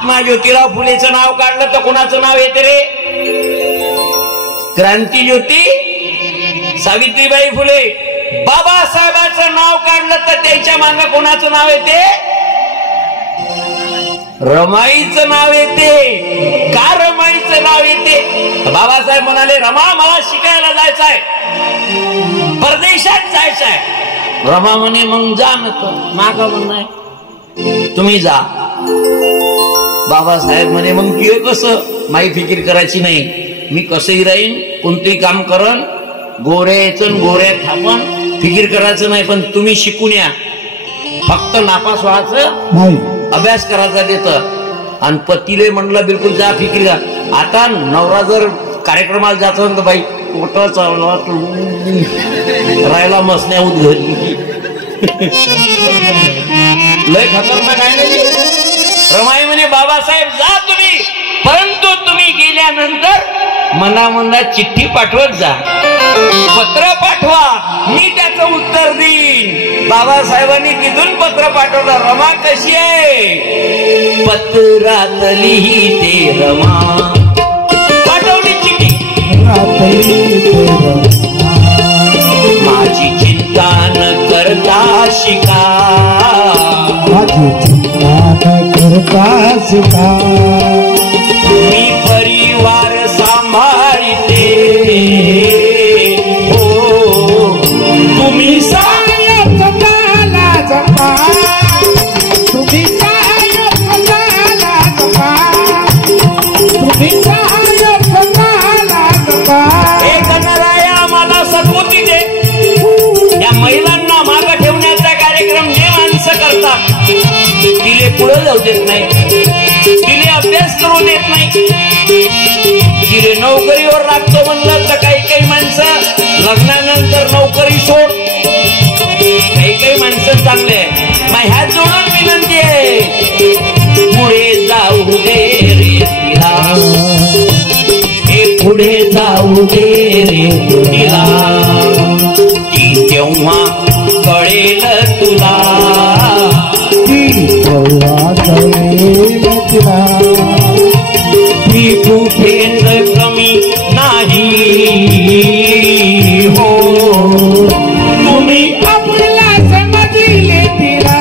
महात्मा ज्योतिराव फुलेचं नाव काढलं तर कोणाचं नाव येते रे? क्रांतिज्योती सावित्रीबाई फुले. बाबासाहेबांचं नाव काढलं तर त्याच्या मागे कोणाचं नाव येते? रमाईचं नाव येते. का रमाईचं नाव येते? बाबासाहेब म्हणाले, रमा मला शिकायला जायचंय, परदेशात जायचंय. रमा म्हणे मग जा न. मागा म्हणणार तुम्ही जा. बाबासाहेब म्हणे मग तुझे कसं? माही फिकीर करायची नाही, मी कसंही राहीन, कोणतंही काम करन, गोऱ्याचं गोऱ्या थांबन, फिकीर करायचं नाही. पण तुम्ही शिकून या, फक्त नापास व्हायचं नाही, अभ्यास करायचा देतं. आणि पतीले म्हणलं बिलकुल जा, फिकीर का. आता नवरा जर कार्यक्रमाला जात तर बाई कुठं चालला राहायला मसण्या उद्घाटली. लय खतरनाक आहे ना. रमाई म्हणे बाबासाहेब जा तुम्ही, परंतु तुम्ही गेल्यानंतर मनामनात चिठ्ठी पाठवत जा, पत्र पाठवा, मी त्याचं उत्तर देईन. बाबासाहेबांनी तिथून पत्र पाठवलं. रमा कशी आहे? पत्रात लिहिते रमा. पाठवली चिठ्ठी. माझी चिंता न करता शिका, माझी चिंता न करता शिका, मी परिवार सांभाळते. हो तुम्ही सायला जपा, तुम्ही सायला जपा, तुम्ही सायला जपा. हे गणराया मला सद्बुद्धी दे. या महिलांना मागे ठेवण्याचा कार्यक्रम जे माणसं करतात तिले पुढे जाऊ देत नाही, तिले अभ्यास करू देत नाही, तिले नोकरीवर लागतो म्हणलं तर काही काही माणसं लग्नानंतर नोकरी सोड. काही काही माणसं चांगले आहे. मग ह्या जोडून विनंती आहे, पुढे जाऊ दे रे तिला, हे पुढे जाऊ दे रे तिला, ती तेव्हा कळेल तुला, ती तेव्हा कळेल तुला, ती कुठेच कमी नाही. हो तुम्ही आपला समजले तिला,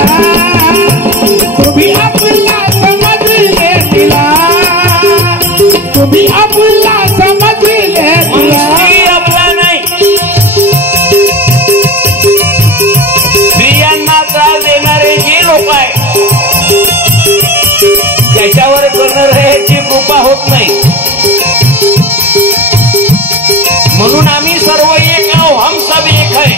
तुम्ही आपला समजले तिला, तुम्ही आपला समजले तिला. आपला नाही, स्त्रियांना त्रास देणारे जे लोक आहे त्याच्यावर करणार याची कृपा होत नाही. म्हणून आम्ही सर्व एक आहो, हम सब एक है.